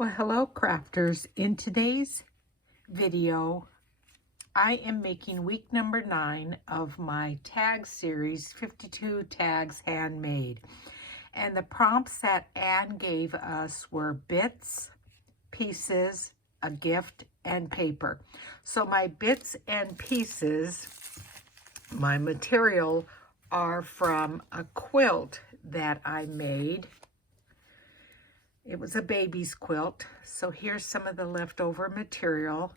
Well, hello crafters. In today's video, I am making week number 9 of my tag series, 52 Tags Handmade. And the prompts that Anne gave us were bits, pieces, a gift, and paper. So my bits and pieces, my material, are from a quilt that I made. It was a baby's quilt, so here's some of the leftover material.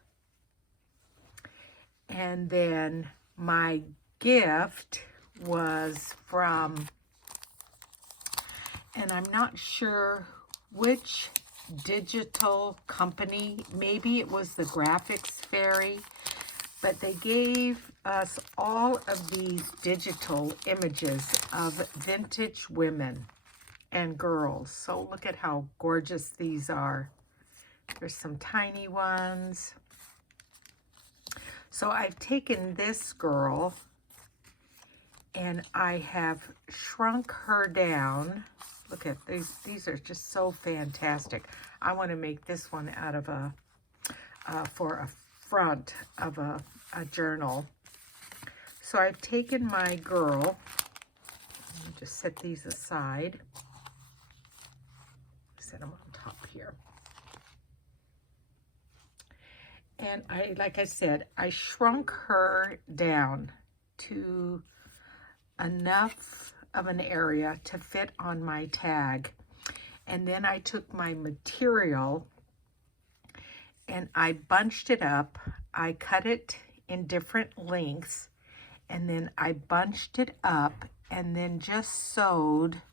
And then my gift was from, and I'm not sure which digital company, maybe it was the Graphics Fairy, but they gave us all of these digital images of vintage women and girls. So look at how gorgeous these are. There's some tiny ones. So I've taken this girl and I have shrunk her down. Look at these are just so fantastic. I want to make this one out of for a front of a journal. So I've taken my girl, let me just set these aside. Set them on top here. And like I said, I shrunk her down to enough of an area to fit on my tag. And then I took my material and I bunched it up. I cut it in different lengths and then I bunched it up and then just sewed,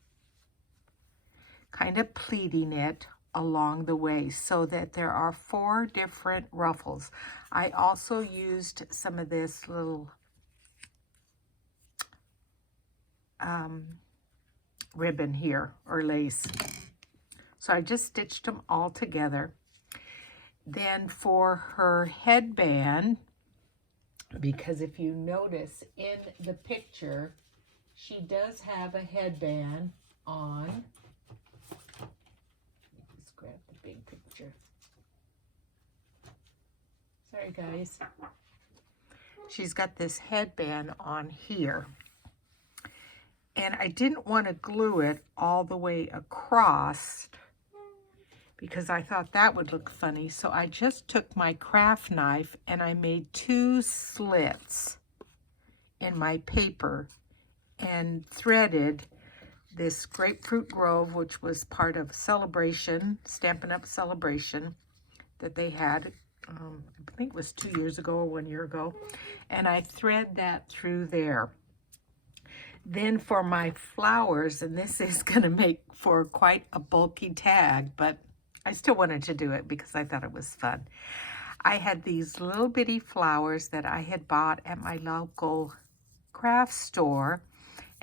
kind of pleating it along the way so that there are 4 different ruffles. I also used some of this little ribbon here, or lace. So I just stitched them all together. Then for her headband, because if you notice in the picture, she does have a headband on. Let's grab the big picture. Sorry guys. She's got this headband on here. And I didn't want to glue it all the way across because I thought that would look funny. So I just took my craft knife and I made 2 slits in my paper and threaded this Grapefruit Grove, which was part of Celebration, Stampin' Up! Celebration that they had, I think it was 2 years ago or 1 year ago. And I thread that through there. Then for my flowers, and this is going to make for quite a bulky tag, but I still wanted to do it because I thought it was fun. I had these little bitty flowers that I had bought at my local craft store,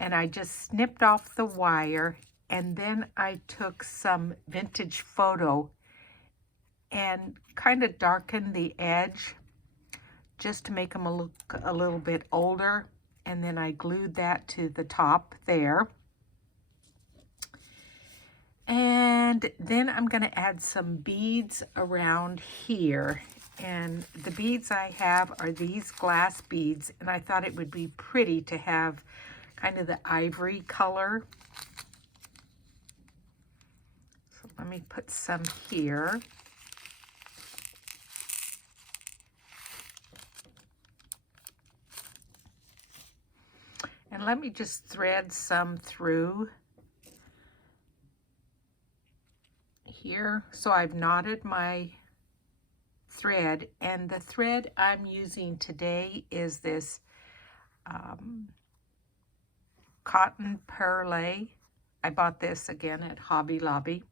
and I just snipped off the wire, and then I took some vintage photo and kind of darkened the edge just to make them look a little bit older. And then I glued that to the top there. And then I'm going to add some beads around here. And the beads I have are these glass beads. And I thought it would be pretty to have kind of the ivory color. So let me put some here. And let me just thread some through here. So I've knotted my thread, and the thread I'm using today is this cotton perle. I bought this again at Hobby Lobby.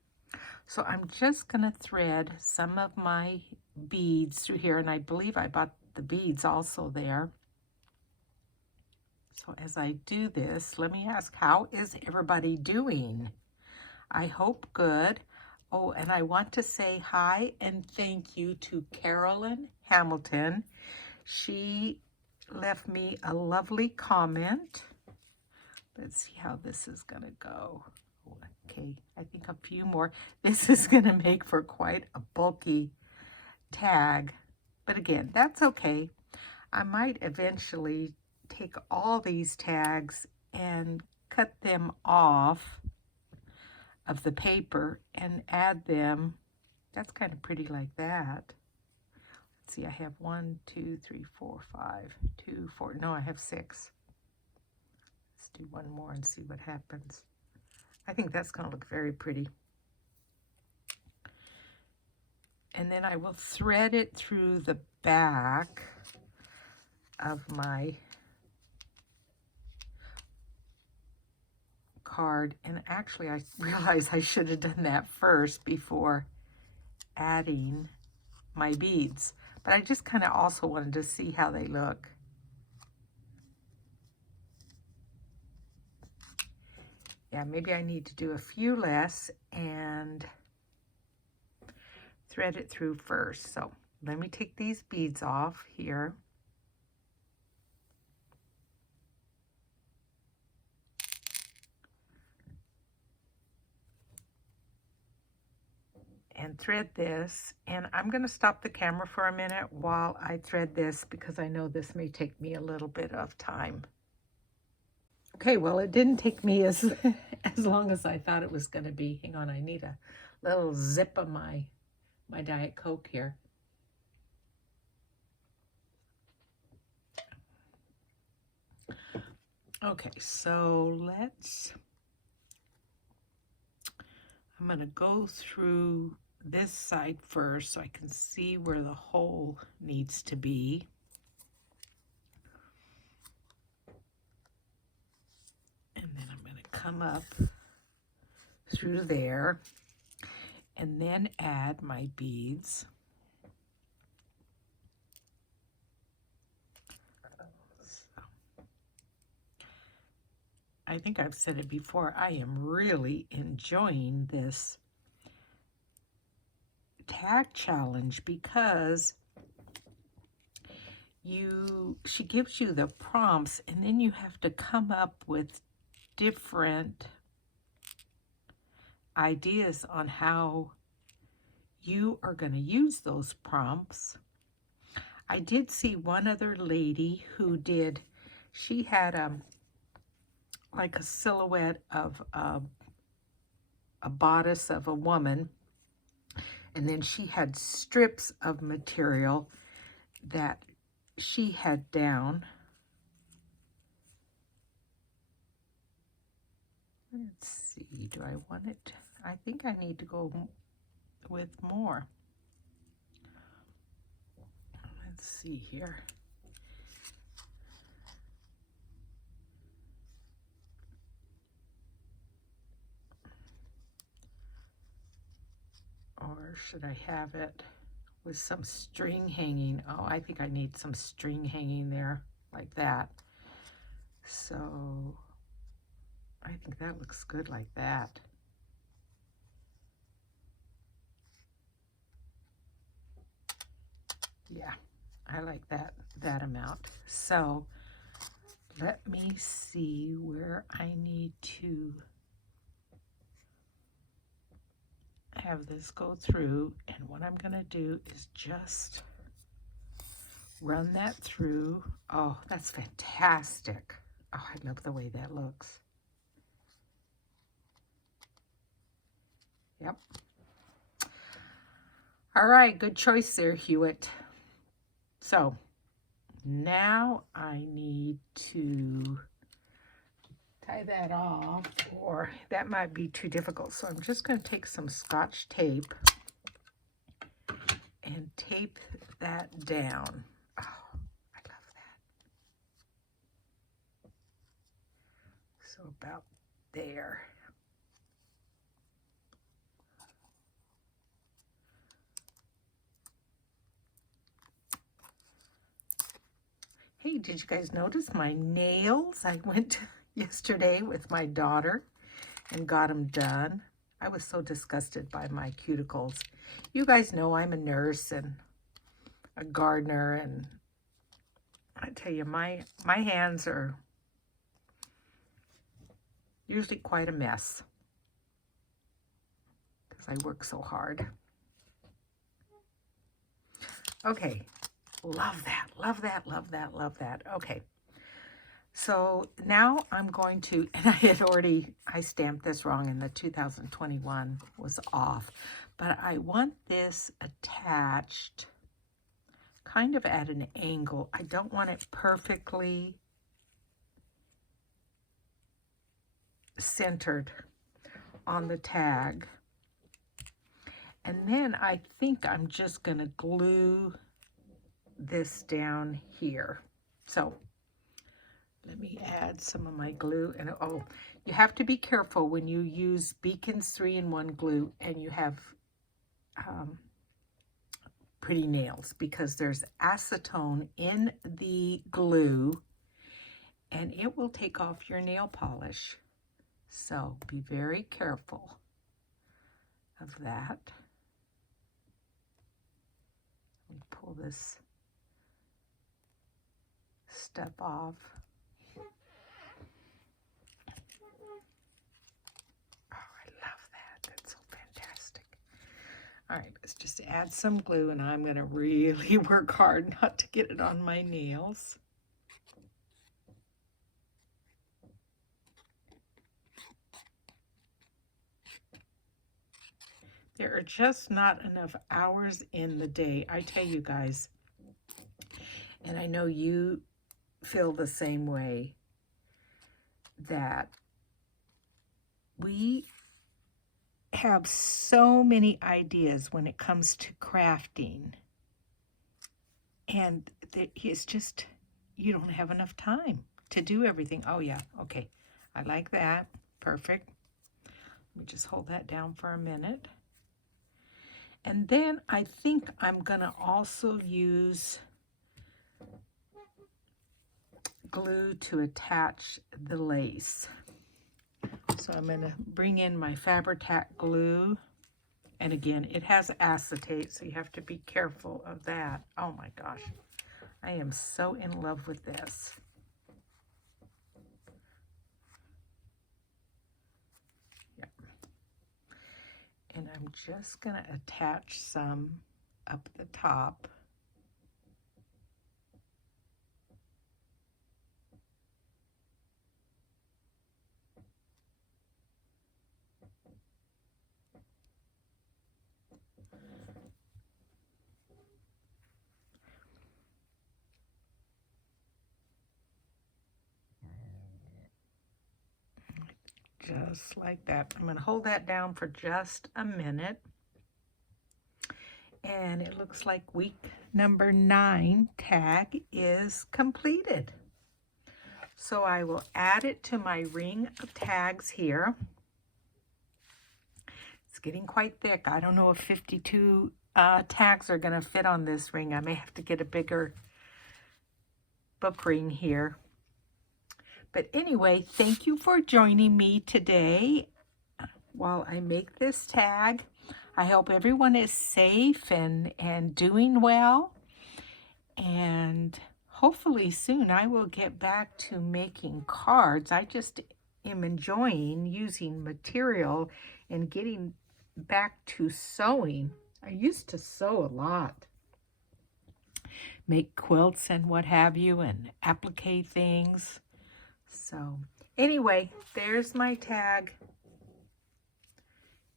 So I'm just going to thread some of my beads through here, and I believe I bought the beads also there. So as I do this, let me ask, how is everybody doing? I hope good. Oh, and I want to say hi and thank you to Carolyn Hamilton. She left me a lovely comment. Let's see how this is going to go. Okay, I think a few more. This is going to make for quite a bulky tag, but again, that's okay. I might eventually take all these tags and cut them off of the paper and add them. That's kind of pretty like that. Let's see, I have 1, 2, 3, 4, 5, 2, 4. No, I have 6. Let's do one more and see what happens. I think that's going to look very pretty. And then I will thread it through the back of my card. And actually, I realized I should have done that first before adding my beads. But I just kind of also wanted to see how they look. Yeah, maybe I need to do a few less and thread it through first. So let me take these beads off here. And thread this, and I'm going to stop the camera for a minute while I thread this because I know this may take me a little bit of time. Okay, well, it didn't take me as long as I thought it was going to be. Hang on, I need a little zip of my Diet Coke here. Okay, so I'm going to go through this side first so I can see where the hole needs to be. And then I'm going to come up through there and then add my beads. So, I think I've said it before, I am really enjoying this tag challenge because she gives you the prompts and then you have to come up with different ideas on how you are going to use those prompts. I did see one other lady who did, she had like a silhouette of a bodice of a woman, and then she had strips of material that she had down. Let's see, do I want it? I think I need to go with more. Let's see here. Or should I have it with some string hanging? Oh, I think I need some string hanging there like that. So I think that looks good like that. Yeah, I like that amount. So let me see where I need to have this go through, and what I'm going to do is just run that through. Oh, that's fantastic. Oh, I love the way that looks. Yep. All right, good choice there, Hewitt. So now I need to tie that off, or that might be too difficult. So I'm just going to take some Scotch tape and tape that down. Oh, I love that. So about there. Hey, did you guys notice my nails? I went yesterday with my daughter and got them done. I was so disgusted by my cuticles. You guys know I'm a nurse and a gardener, and I tell you, my hands are usually quite a mess. because I work so hard. Okay, love that, love that, love that, love that. Okay, so now I'm going to, and I stamped this wrong, and the 2021 was off, but I want this attached kind of at an angle. I don't want it perfectly centered on the tag. And then I think I'm just going to glue this down here. So let me add some of my glue. And oh, you have to be careful when you use Beacon's 3-in-1 glue and you have pretty nails, because there's acetone in the glue and it will take off your nail polish. So be very careful of that. Let me pull this step off. Oh, I love that. That's so fantastic. All right, let's just add some glue, and I'm going to really work hard not to get it on my nails. There are just not enough hours in the day, I tell you guys, and I know you feel the same way, that we have so many ideas when it comes to crafting, and it's just, you don't have enough time to do everything. Oh yeah, okay, I like that, perfect. Let me just hold that down for a minute. And then I think I'm gonna also use glue to attach the lace. So I'm gonna bring in my Fabri-Tac glue. And again, it has acetate, so you have to be careful of that. Oh my gosh, I am so in love with this. Yep. And I'm just gonna attach some up the top. Just like that. I'm going to hold that down for just a minute. And it looks like week number 9 tag is completed. So I will add it to my ring of tags here. It's getting quite thick. I don't know if 52 tags are going to fit on this ring. I may have to get a bigger book ring here. But anyway, thank you for joining me today while I make this tag. I hope everyone is safe and doing well. And hopefully soon I will get back to making cards. I just am enjoying using material and getting back to sewing. I used to sew a lot. Make quilts and what have you, and applique things. So anyway, there's my tag.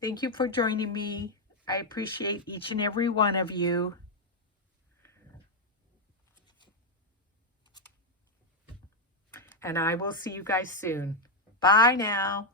Thank you for joining me. I appreciate each and every one of you. And I will see you guys soon. Bye now.